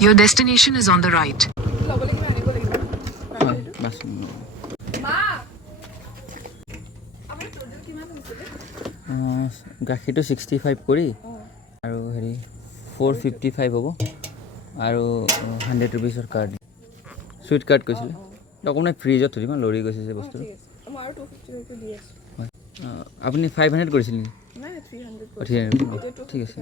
Your destination is on the right. হয় bus গাখীৰটো 65 কৰি আৰু হেৰি 455 হ'ব আৰু 100 ৰুপিছৰ কাৰ্ড চুইট কাৰ্ড কৈছিলে অকণমান ফ্ৰিজত থৈ দিম লৰি গৈছে যে বস্তুটো হয় আপুনি 500 কৰিছিল নেকি ঠিক আছে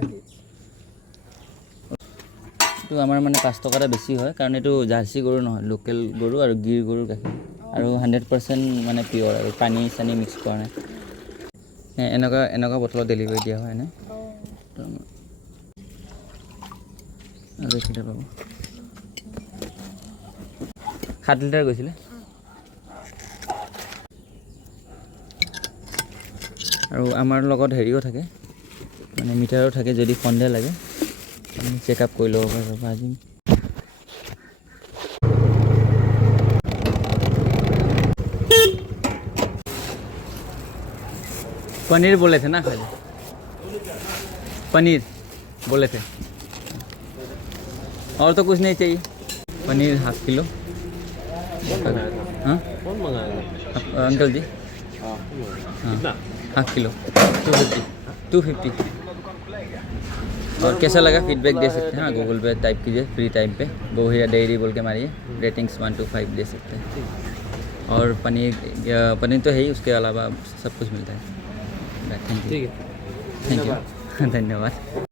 এইটো আমাৰ মানে 5 টকা এটা বেছি হয় কাৰণ এইটো জাৰ্চি গৰু নহয় লোকেল গৰু আৰু গিৰ গৰুৰ গাখীৰ আৰু 100% মানে পিয়'ৰ আৰু পানী চানী মিক্স কৰা নাই এনেকুৱা বটলত ডেলিভাৰী দিয়া হয় এনে আৰু এইখিনিতে পাব 7 লিটাৰ গৈছিলে আৰু আমাৰ লগত হেৰিও থাকে মানে মিটাৰো থাকে যদি সন্দেহ লাগে আমি চেকআপ কৰি ল'ব পাৰিব আজি पनीर बोले थे ना खाली पनीर बोले थे और तो कुछ नहीं चाहिए पनीर ½ किलो हाँ कौन मंगाएगा अंकल जी हाँ ½ किलो 250 और कैसा लगा फीडबैक दे सकते हैं हाँ गूगल पे टाइप कीजिए फ्री टाइम पे बोहिया डेयरी बोल के मारिए रेटिंग्स 1 to 5 दे सकते हैं और पनीर तो है ही उसके अलावा सब कुछ मिलता है थैंक यू ठीक है धन्यवाद